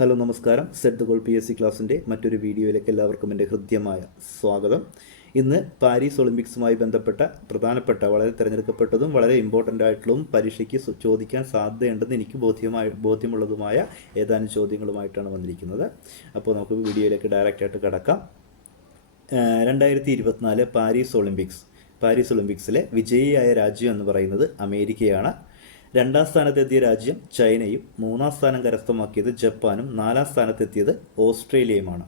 Hello നമസ്കാരം. Set goal P S C ക്ലാസ്സിന്റെ മറ്റൊരു വീഡിയോയിലേക്ക് എല്ലാവർക്കും എന്റെ ഹൃദ്യമായ സ്വാഗതം. ഇന്ന് പാരീസ് ഒളിമ്പിക്സുമായി ബന്ധപ്പെട്ട പ്രധാനപ്പെട്ട വളരെ തിരഞ്ഞെടുക്കപ്പെട്ടതും വളരെ ഇമ്പോർട്ടന്റ് ആയിട്ടുള്ളതും പരീക്ഷയ്ക്ക് ചോദിക്കാൻ സാധ്യതയുണ്ടെന്ന് എനിക്ക് ബോധ്യമായ ബോധ്യമുള്ളതുമായ ഏതാനും ചോദ്യങ്ങളുമായിട്ടാണ് വന്നിരിക്കുന്നത്. അപ്പോൾ നമുക്ക് വീഡിയോയിലേക്ക് ഡയറക്റ്റായിട്ട് കിടക്കാം. രണ്ടായിരത്തി ഇരുപത്തിനാല് പാരീസ് ഒളിമ്പിക്സ്. പാരീസ് ഒളിമ്പിക്സിലെ വിജയിയായ രാജ്യം എന്ന് പറയുന്നത് അമേരിക്കയാണ്. രണ്ടാം സ്ഥാനത്തെത്തിയ രാജ്യം ചൈനയും മൂന്നാം സ്ഥാനം കരസ്ഥമാക്കിയത് ജപ്പാനും നാലാം സ്ഥാനത്തെത്തിയത് ഓസ്ട്രേലിയയുമാണ്.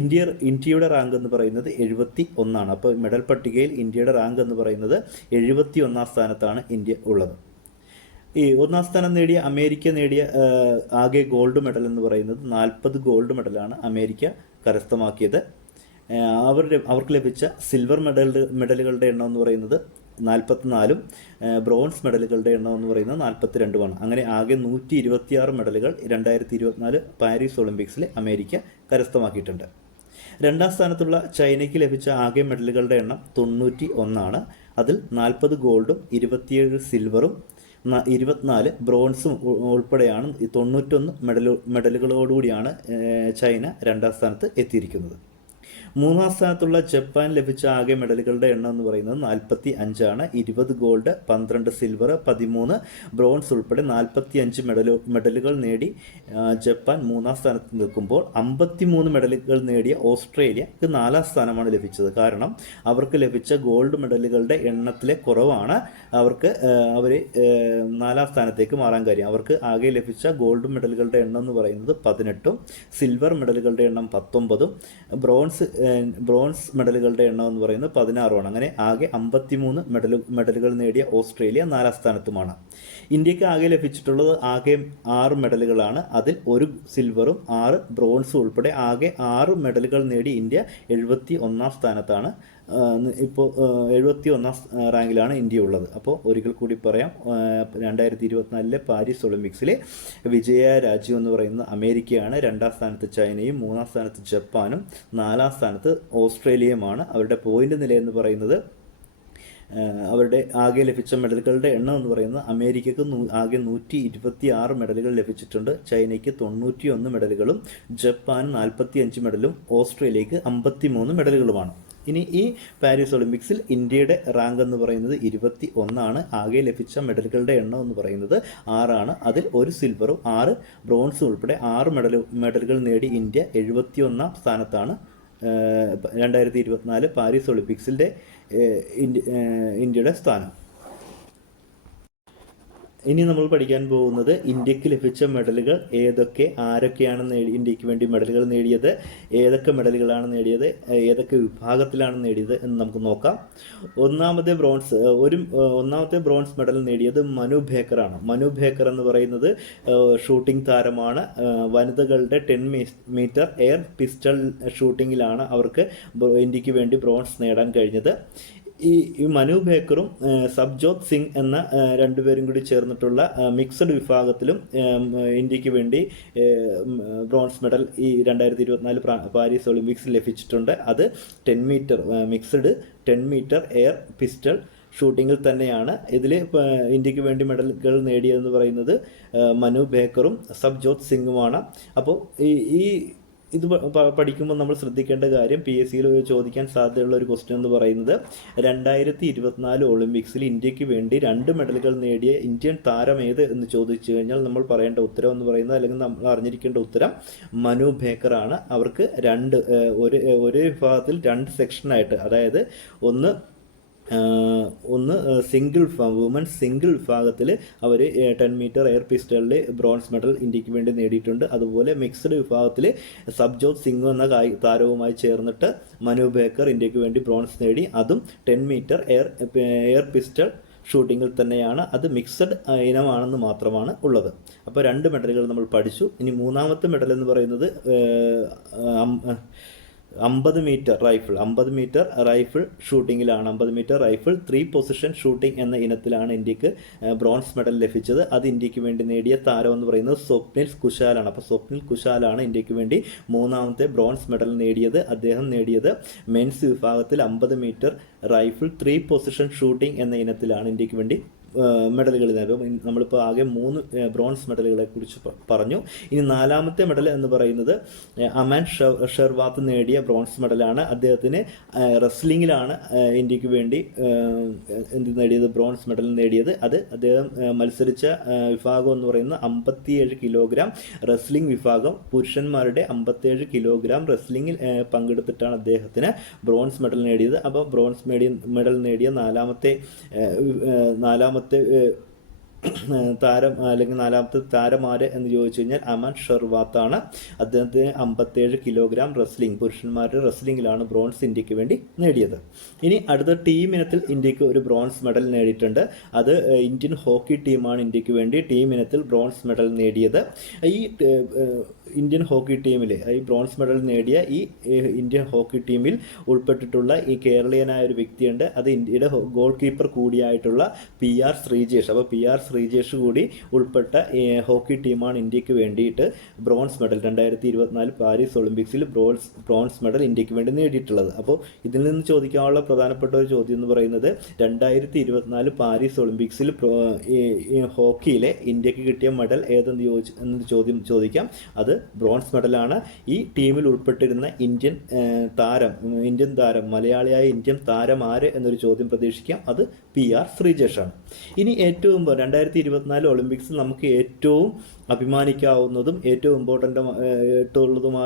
ഇന്ത്യ ഇന്ത്യയുടെ റാങ്ക് എന്ന് പറയുന്നത് എഴുപത്തി ഒന്നാണ് അപ്പോൾ മെഡൽ പട്ടികയിൽ ഇന്ത്യയുടെ റാങ്ക് എന്ന് പറയുന്നത് എഴുപത്തി ഒന്നാം സ്ഥാനത്താണ് ഇന്ത്യ ഉള്ളത്. ഈ ഒന്നാം സ്ഥാനം നേടിയ അമേരിക്ക നേടിയ ആകെ ഗോൾഡ് മെഡൽ എന്ന് പറയുന്നത് നാൽപ്പത് ഗോൾഡ് മെഡലാണ് അമേരിക്ക കരസ്ഥമാക്കിയത്. അവരുടെ അവർക്ക് ലഭിച്ച സിൽവർ മെഡൽ മെഡലുകളുടെ എണ്ണം എന്ന് പറയുന്നത് നാൽപ്പത്തിനാലും ബ്രോൺസ് മെഡലുകളുടെ എണ്ണം എന്ന് പറയുന്നത് നാൽപ്പത്തി രണ്ടുമാണ് അങ്ങനെ ആകെ നൂറ്റി ഇരുപത്തിയാറ് മെഡലുകൾ രണ്ടായിരത്തി ഇരുപത്തിനാല് പാരീസ് ഒളിമ്പിക്സിൽ അമേരിക്ക കരസ്ഥമാക്കിയിട്ടുണ്ട്. രണ്ടാം സ്ഥാനത്തുള്ള ചൈനയ്ക്ക് ലഭിച്ച ആകെ മെഡലുകളുടെ എണ്ണം തൊണ്ണൂറ്റി ഒന്നാണ് അതിൽ നാൽപ്പത് ഗോൾഡും ഇരുപത്തിയേഴ് സിൽവറും ഇരുപത്തിനാല് ബ്രോൺസും ഉൾപ്പെടെയാണ് തൊണ്ണൂറ്റൊന്ന് മെഡലു മെഡലുകളോടുകൂടിയാണ് ചൈന രണ്ടാം സ്ഥാനത്ത് എത്തിയിരിക്കുന്നത്. മൂന്നാം സ്ഥാനത്തുള്ള ജപ്പാൻ ലഭിച്ച ആകെ മെഡലുകളുടെ എണ്ണം എന്ന് പറയുന്നത് നാൽപ്പത്തി അഞ്ചാണ് ഇരുപത് ഗോൾഡ് പന്ത്രണ്ട് സിൽവർ പതിമൂന്ന് ബ്രോൺസ് ഉൾപ്പെടെ നാൽപ്പത്തി അഞ്ച് മെഡലു മെഡലുകൾ നേടി ജപ്പാൻ മൂന്നാം സ്ഥാനത്ത് നിൽക്കുമ്പോൾ അമ്പത്തിമൂന്ന് മെഡലുകൾ നേടിയ ഓസ്ട്രേലിയക്ക് നാലാം സ്ഥാനമാണ് ലഭിച്ചത്. കാരണം അവർക്ക് ലഭിച്ച ഗോൾഡ് മെഡലുകളുടെ എണ്ണത്തിലെ കുറവാണ്. അവർക്ക് അവർ നാലാം സ്ഥാനത്തേക്ക് മാറാൻ കാര്യം. അവർക്ക് ആകെ ലഭിച്ച ഗോൾഡ് മെഡലുകളുടെ എണ്ണം എന്ന് പറയുന്നത് പതിനെട്ടും സിൽവർ മെഡലുകളുടെ എണ്ണം പത്തൊമ്പതും ബ്രോൺസ് ബ്രോൺസ് മെഡലുകളുടെ എണ്ണം എന്ന് പറയുന്നത് പതിനാറുമാണ്. അങ്ങനെ ആകെ അമ്പത്തിമൂന്ന് മെഡലു മെഡലുകൾ നേടിയ ഓസ്ട്രേലിയ നാലാം സ്ഥാനത്തുമാണ്. ഇന്ത്യയ്ക്ക് ആകെ ലഭിച്ചിട്ടുള്ളത് ആകെ ആറ് മെഡലുകളാണ്. അതിൽ ഒരു സിൽവറും ആറ് ബ്രോൺസും ഉൾപ്പെടെ ആകെ ആറ് മെഡലുകൾ നേടി ഇന്ത്യ എഴുപത്തി ഒന്നാം സ്ഥാനത്താണ്. ഇപ്പോൾ എഴുപത്തി ഒന്നാം റാങ്കിലാണ് ഇന്ത്യ ഉള്ളത്. അപ്പോൾ ഒരിക്കൽ കൂടി പറയാം രണ്ടായിരത്തി ഇരുപത്തിനാലിലെ പാരീസ് ഒളിമ്പിക്സിലെ വിജയ രാജ്യം എന്ന് പറയുന്ന അമേരിക്കയാണ്. രണ്ടാം സ്ഥാനത്ത് ചൈനയും മൂന്നാം സ്ഥാനത്ത് ജപ്പാനും നാലാം സ്ഥാനത്ത് ഓസ്ട്രേലിയയുമാണ്. അവരുടെ പോയിന്റ് നില എന്ന് പറയുന്നത് അവരുടെ ആകെ ലഭിച്ച മെഡലുകളുടെ എണ്ണം എന്ന് പറയുന്നത് അമേരിക്കക്ക് ആകെ നൂറ്റി ഇരുപത്തി ആറ് മെഡലുകൾ ലഭിച്ചിട്ടുണ്ട്. ചൈനയ്ക്ക് തൊണ്ണൂറ്റി ഒന്ന് മെഡലുകളും ജപ്പാൻ നാൽപ്പത്തി അഞ്ച് മെഡലും ഓസ്ട്രേലിയക്ക് അമ്പത്തി മൂന്ന് മെഡലുകളുമാണ്. ഇനി ഈ പാരീസ് ഒളിമ്പിക്സിൽ ഇന്ത്യയുടെ റാങ്ക് എന്ന് പറയുന്നത് ഇരുപത്തി ഒന്നാണ്. ആകെ ലഭിച്ച മെഡലുകളുടെ എണ്ണം എന്ന് പറയുന്നത് ആറാണ്. അതിൽ ഒരു സിൽവറും ആറ് ബ്രോൺസും ഉൾപ്പെടെ ആറ് മെഡൽ മെഡലുകൾ നേടി ഇന്ത്യ എഴുപത്തി ഒന്നാം സ്ഥാനത്താണ് രണ്ടായിരത്തി ഇരുപത്തിനാല് പാരീസ് ഒളിമ്പിക്സിന്റെ ഇന്ത്യ ഇന്ത്യയുടെ സ്ഥാനം. ഇനി നമ്മൾ പഠിക്കാൻ പോകുന്നത് ഇന്ത്യയ്ക്ക് ലഭിച്ച മെഡലുകൾ ഏതൊക്കെ ആരൊക്കെയാണ് നേടി ഇന്ത്യയ്ക്ക് വേണ്ടി മെഡലുകൾ നേടിയത് ഏതൊക്കെ മെഡലുകളാണ് നേടിയത് ഏതൊക്കെ വിഭാഗത്തിലാണ് നേടിയത് എന്ന് നമുക്ക് നോക്കാം. ഒന്നാമത്തെ ബ്രോൺസ് ഒരു ഒന്നാമത്തെ ബ്രോൺസ് മെഡൽ നേടിയത് മനു ബേക്കറാണ് മനു ബേക്കർ എന്ന് പറയുന്നത് ഷൂട്ടിംഗ് താരമാണ്. വനിതകളുടെ ടെൻ മീറ്റർ എയർ പിസ്റ്റൾ ഷൂട്ടിങ്ങിലാണ് അവർക്ക് ഇന്ത്യയ്ക്ക് വേണ്ടി ബ്രോൺസ് നേടാൻ കഴിഞ്ഞത്. ഈ മനു ബേക്കറും സബ്ജോത് സിംഗ് എന്ന രണ്ടുപേരും കൂടി ചേർന്നിട്ടുള്ള മിക്സഡ് വിഭാഗത്തിലും ഇന്ത്യയ്ക്ക് വേണ്ടി ബ്രോൺസ് മെഡൽ ഈ രണ്ടായിരത്തി ഇരുപത്തിനാല് പ്രാ- പാരീസ് ഒളിമ്പിക്സിൽ ലഭിച്ചിട്ടുണ്ട്. അത് ten metre mixed ten metre air pistol ഷൂട്ടിങ്ങിൽ തന്നെയാണ്. ഇതിൽ ഇന്ത്യയ്ക്ക് വേണ്ടി മെഡലുകൾ നേടിയതെന്ന് പറയുന്നത് മനു ബേക്കറും സബ്ജോത് സിംഗുമാണ്. അപ്പോൾ ഈ ഇത് പഠിക്കുമ്പോൾ നമ്മൾ ശ്രദ്ധിക്കേണ്ട കാര്യം പി എസ് സിയിൽ ചോദിക്കാൻ സാധ്യതയുള്ള ഒരു ക്വസ്റ്റ്യൻ എന്ന് പറയുന്നത് രണ്ടായിരത്തി ഇരുപത്തിനാല് ഒളിമ്പിക്സിൽ ഇന്ത്യയ്ക്ക് വേണ്ടി രണ്ട് മെഡലുകൾ നേടിയ ഇന്ത്യൻ താരം ഏത് എന്ന് ചോദിച്ചു കഴിഞ്ഞാൽ നമ്മൾ പറയേണ്ട ഉത്തരം എന്ന് പറയുന്നത് അല്ലെങ്കിൽ നമ്മൾ അറിഞ്ഞിരിക്കേണ്ട ഉത്തരം മനു ബേക്കറാണ് അവർക്ക് രണ്ട് ഒരു ഒരു വിഭാഗത്തിൽ രണ്ട് സെക്ഷനായിട്ട് അതായത് ഒന്ന് ഒന്ന് സിംഗിൾ വുമൺ സിംഗിൾ വിഭാഗത്തിൽ അവർ ടെൻ മീറ്റർ എയർ പിസ്റ്റളിൽ ബ്രോൺസ് മെഡൽ ഇന്ത്യയ്ക്ക് വേണ്ടി നേടിയിട്ടുണ്ട്. അതുപോലെ മിക്സ്ഡ് വിഭാഗത്തിൽ സബ്ജോത് സിംഗ് എന്ന താരവുമായി ചേർന്നിട്ട് മനു ബേക്കർ ഇന്ത്യയ്ക്ക് വേണ്ടി ബ്രോൺസ് നേടി. അതും ten metre air air pistol ഷൂട്ടിങ്ങിൽ തന്നെയാണ്. അത് മിക്സഡ് ഇനമാണെന്ന് മാത്രമാണ് ഉള്ളത്. അപ്പോൾ രണ്ട് മെഡലുകൾ നമ്മൾ പഠിച്ചു. ഇനി മൂന്നാമത്തെ മെഡൽ എന്ന് പറയുന്നത് അമ്പത് മീറ്റർ റൈഫിൾ അമ്പത് മീറ്റർ റൈഫിൾ ഷൂട്ടിങ്ങിലാണ് അമ്പത് metre rifle three position shooting എന്ന ഇനത്തിലാണ് ഇന്ത്യയ്ക്ക് ബ്രോൺസ് മെഡൽ ലഭിച്ചത്. അത് ഇന്ത്യയ്ക്ക് വേണ്ടി നേടിയ താരം എന്ന് പറയുന്നത് സ്വപ്നിൽ കുശാലാണ്. അപ്പോൾ സ്വപ്നിൽ കുശാലാണ് ഇന്ത്യയ്ക്ക് വേണ്ടി മൂന്നാമത്തെ ബ്രോൺസ് മെഡൽ നേടിയത്. അദ്ദേഹം നേടിയത് മെൻസ് വിഭാഗത്തിൽ അമ്പത് metre rifle three position shooting എന്ന ഇനത്തിലാണ് ഇന്ത്യയ്ക്ക് വേണ്ടി മെഡലുകൾ നേടും. നമ്മളിപ്പോൾ ആകെ മൂന്ന് ബ്രോൺസ് മെഡലുകളെ കുറിച്ച് പറഞ്ഞു. ഇനി നാലാമത്തെ മെഡൽ എന്ന് പറയുന്നത് അമൻ ഷെർവാത്ത് നേടിയ ബ്രോൺസ് മെഡലാണ്. അദ്ദേഹത്തിന് റെസ്ലിങ്ങിലാണ് ഇന്ത്യയ്ക്ക് വേണ്ടി എന്ത് നേടിയത്? ബ്രോൺസ് മെഡൽ നേടിയത്. അത് അദ്ദേഹം മത്സരിച്ച വിഭാഗം എന്ന് പറയുന്ന അമ്പത്തിയേഴ് കിലോഗ്രാം റെസ്ലിംഗ് വിഭാഗം പുരുഷന്മാരുടെ അമ്പത്തിയേഴ് കിലോഗ്രാം റെസ്ലിംഗിൽ പങ്കെടുത്തിട്ടാണ് അദ്ദേഹത്തിന് ബ്രോൺസ് മെഡൽ നേടിയത്. അപ്പോൾ ബ്രോൺസ് മെഡൽ നേടിയ നാലാമത്തെ ഏ, നാലാമത്തെ താരം അല്ലെങ്കിൽ നാലാമത്തെ താരം ആര് എന്ന് ചോദിച്ചു കഴിഞ്ഞാൽ അമൻ ഷെർവാത്താണ് അദ്ദേഹത്തിന് അമ്പത്തേഴ് കിലോഗ്രാം റെസ്ലിംഗ് പുരുഷന്മാരുടെ റെസ്ലിംഗിലാണ് ബ്രോൺസ് ഇന്ത്യയ്ക്ക് വേണ്ടി നേടിയത്. ഇനി അടുത്ത ടീം ഇനത്തിൽ ഇന്ത്യയ്ക്ക് ഒരു ബ്രോൺസ് മെഡൽ നേടിയിട്ടുണ്ട്. അത് ഇന്ത്യൻ ഹോക്കി ടീമാണ് ഇന്ത്യയ്ക്ക് വേണ്ടി ടീം ഇനത്തിൽ ബ്രോൺസ് മെഡൽ നേടിയത്. ഈ ഇന്ത്യൻ ഹോക്കി ടീമിലെ ഈ ബ്രോൺസ് മെഡൽ നേടിയ ഈ ഇന്ത്യൻ ഹോക്കി ടീമിൽ ഉൾപ്പെട്ടിട്ടുള്ള ഈ കേരളീയനായ ഒരു വ്യക്തിയുണ്ട്. അത് ഇന്ത്യയുടെ ഗോൾ കീപ്പർ കൂടിയായിട്ടുള്ള പി ആർ ശ്രീജേഷ്. അപ്പോൾ പി ആർ ശ്രീജേഷ് കൂടി ഉൾപ്പെട്ട ഹോക്കി ടീമാണ് ഇന്ത്യയ്ക്ക് വേണ്ടിയിട്ട് ബ്രോൺസ് മെഡൽ. രണ്ടായിരത്തി ഇരുപത്തിനാല് പാരീസ് ഒളിമ്പിക്സിൽ ബ്രോൺസ് ബ്രോൺസ് മെഡൽ ഇന്ത്യയ്ക്ക് വേണ്ടി നേടിയിട്ടുള്ളത്. അപ്പോൾ ഇതിൽ നിന്ന് ചോദിക്കാനുള്ള പ്രധാനപ്പെട്ട ഒരു ചോദ്യം എന്ന് പറയുന്നത് രണ്ടായിരത്തി ഇരുപത്തിനാല് പാരീസ് ഒളിമ്പിക്സിൽ ഹോക്കിയിലെ ഇന്ത്യയ്ക്ക് കിട്ടിയ മെഡൽ ഏതെന്ന് ചോദിച്ച് ചോദ്യം ചോദിക്കാം. അത് ബ്രോൺസ് മെഡലാണ് ഈ ടീമിൽ ഉൾപ്പെട്ടിരുന്ന ഇന്ത്യൻ താരം ഇന്ത്യൻ താരം മലയാളിയായ ഇന്ത്യൻ താരം ആര് എന്നൊരു ചോദ്യം പ്രതീക്ഷിക്കാം. അത് പി ആർ ശ്രീജേഷാണ്. ഇനി ഏറ്റവും രണ്ടായിരത്തി ഇരുപത്തിനാല് ഒളിമ്പിക്സിൽ നമുക്ക് ഏറ്റവും അഭിമാനിക്കാവുന്നതും ഏറ്റവും ഇമ്പോർട്ടന്റ്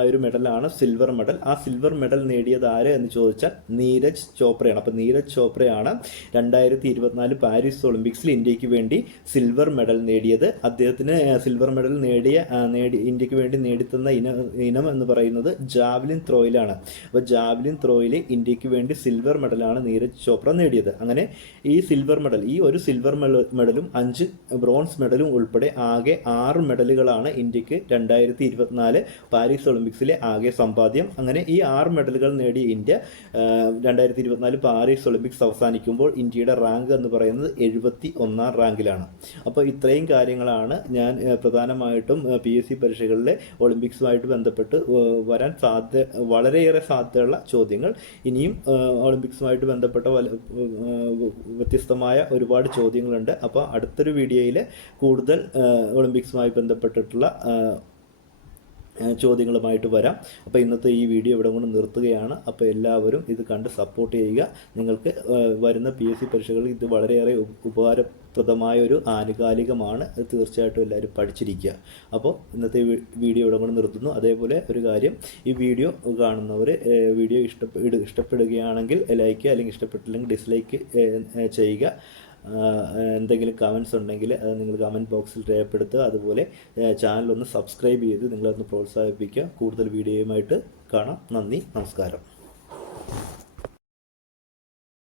ഒരു മെഡലാണ് സിൽവർ മെഡൽ. ആ സിൽവർ മെഡൽ നേടിയത് ആര് എന്ന് ചോദിച്ചാൽ നീരജ് ചോപ്രയാണ്. അപ്പോൾ നീരജ് ചോപ്രയാണ് രണ്ടായിരത്തി ഇരുപത്തിനാല് പാരീസ് ഒളിമ്പിക്സിൽ ഇന്ത്യയ്ക്ക് വേണ്ടി സിൽവർ മെഡൽ നേടിയത്. അദ്ദേഹത്തിന് സിൽവർ മെഡൽ നേടിയ നേടി ഇന്ത്യയ്ക്ക് വേണ്ടി നേടിത്തന്ന ഇന ഇനം എന്ന് പറയുന്നത് ജാവ്ലിൻ ത്രോയിലാണ്. അപ്പോൾ ജാവ്ലിൻ ത്രോയിൽ ഇന്ത്യയ്ക്ക് വേണ്ടി സിൽവർ മെഡലാണ് നീരജ് ചോപ്ര നേടിയത്. അങ്ങനെ ഈ സിൽവർ മെഡൽ ഈ ഒരു സിൽവർ മെഡ- മെഡലും അഞ്ച് ബ്രോൺസ് മെഡലും ഉൾപ്പെടെ ആകെ ആറ് മെഡലുകളാണ് ഇന്ത്യയ്ക്ക് രണ്ടായിരത്തി ഇരുപത്തിനാല് പാരീസ് ഒളിമ്പിക്സിലെ ആകെ സമ്പാദ്യം. അങ്ങനെ ഈ ആറ് മെഡലുകൾ നേടിയ ഇന്ത്യ രണ്ടായിരത്തി ഇരുപത്തിനാല് പാരീസ് ഒളിമ്പിക്സ് അവസാനിക്കുമ്പോൾ ഇന്ത്യയുടെ റാങ്ക് എന്ന് പറയുന്നത് എഴുപത്തി ഒന്നാം റാങ്കിലാണ് അപ്പോൾ ഇത്രയും കാര്യങ്ങളാണ് ഞാൻ പ്രധാനമായിട്ടും പി എസ് സി പരീക്ഷകളിലെ ഒളിമ്പിക്സുമായിട്ട് ബന്ധപ്പെട്ട് വരാൻ സാധ്യത വളരെയേറെ സാധ്യതയുള്ള ചോദ്യങ്ങൾ. ഇനിയും ഒളിമ്പിക്സുമായിട്ട് ബന്ധപ്പെട്ട വ്യത്യസ്തമായ ഒരുപാട് ചോദ്യങ്ങളുണ്ട്. അപ്പോൾ അടുത്തൊരു വീഡിയോയിൽ കൂടുതൽ ഒളിമ്പിക്സുമായി ബന്ധപ്പെട്ടിട്ടുള്ള ചോദ്യങ്ങളുമായിട്ട് വരാം. അപ്പോൾ ഇന്നത്തെ ഈ വീഡിയോ ഇവിടെ കൊണ്ട് നിർത്തുകയാണ്. അപ്പോൾ എല്ലാവരും ഇത് കണ്ട് സപ്പോർട്ട് ചെയ്യുക. നിങ്ങൾക്ക് വരുന്ന പി എസ് സി പരീക്ഷകളിൽ ഇത് വളരെയേറെ ഉപ- ഉപകാരപ്രദമായ ഒരു ആനുകാലികമാണ്. തീർച്ചയായിട്ടും എല്ലാവരും പഠിച്ചിരിക്കുക. അപ്പോൾ ഇന്നത്തെ വീഡിയോ ഇവിടെ കൊണ്ട് നിർത്തുന്നു. അതേപോലെ ഒരു കാര്യം ഈ വീഡിയോ കാണുന്നവർ വീഡിയോ ഇഷ്ടപ്പെട് ഇഷ്ടപ്പെടുകയാണെങ്കിൽ ലൈക്ക് അല്ലെങ്കിൽ ഇഷ്ടപ്പെട്ടില്ലെങ്കിൽ ഡിസ്ലൈക്ക് ചെയ്യുക. എന്തെങ്കിലും കമൻസ് ഉണ്ടെങ്കിൽ അത് നിങ്ങൾ കമന്റ് ബോക്സിൽ രേഖപ്പെടുത്തുക. അതുപോലെ ചാനലൊന്ന് സബ്സ്ക്രൈബ് ചെയ്ത് നിങ്ങളൊന്ന് പ്രോത്സാഹിപ്പിക്കുക. കൂടുതൽ വീഡിയോയുമായിട്ട് കാണാം. നന്ദി നമസ്കാരം.